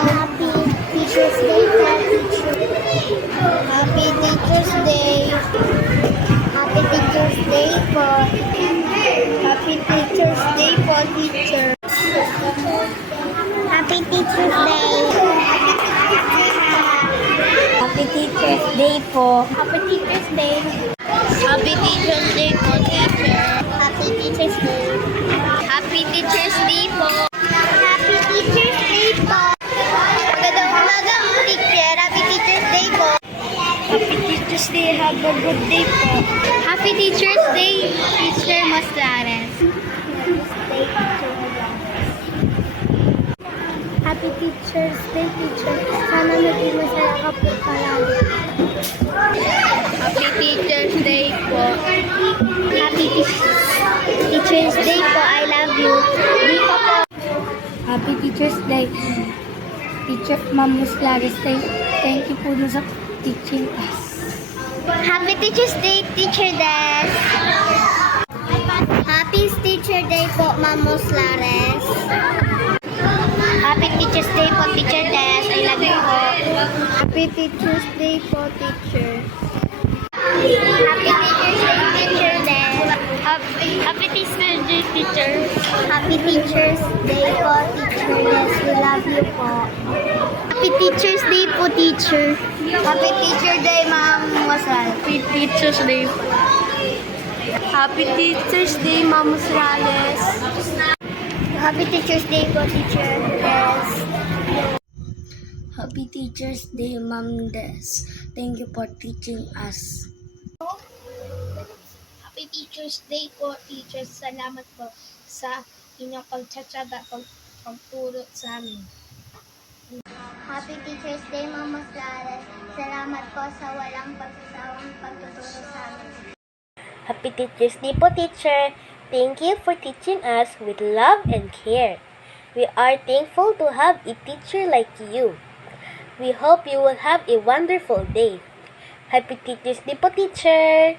Happy Teacher's Day, teacher. Happy Teacher's Day. Happy Teacher's Day po. Happy Teacher's Day po, teacher. Happy Teacher's Day. Happy Teacher's Day po. Happy Teacher's Day. Happy Teacher's Day po, teacher. Happy Teacher's Day. Happy Teacher's Day po. Happy Teacher's Day po. Magandang umaga, teacher. Happy Teacher's Day po. Happy Teacher's Day. Have a good day po. Happy Teacher's Day, Teacher Maslares. Happy Teacher's Day, teacher. Sana naging masaya ka po palagi. Happy Teacher's Day po. Happy Teacher's Day po. I love you. Dito po. Happy Teacher's Day. Teacher Ma'am Muslares, thank you po sa teaching us. Happy Teacher's Day, Teacher Des. Happy Teacher Day po, Ma'am Muslares. Happy Teacher's Day po, Teacher Des. I love you po. Happy Teacher's Day po, teacher. Happy Teacher's Day, Teacher Des. Happy Teacher's Day, teacher. Happy Teacher's Day po, Teacher Des. We love you po. Happy Teacher's Day po, teacher. Happy Teacher Day, Ma'am Musal. Happy Teacher's Day po. Happy Teacher's Day, Ma'am Musrales. Happy Teacher's Day po, Teacher Des. Happy Teacher's Day, Ma'am Des. Thank you for teaching us. Happy Teacher's Day po, teacher. Salamat po sa inyong pagtsatsaga, pagturo sa amin. Happy Teacher's Day, Ma'am Musrales. Salamat po sa walang pagsasawang pagtuturo sa amin. Happy Teacher's Day po, teacher. Thank you for teaching us with love and care. We are thankful to have a teacher like you. We hope you will have a wonderful day. Happy Teacher's Day po, teacher.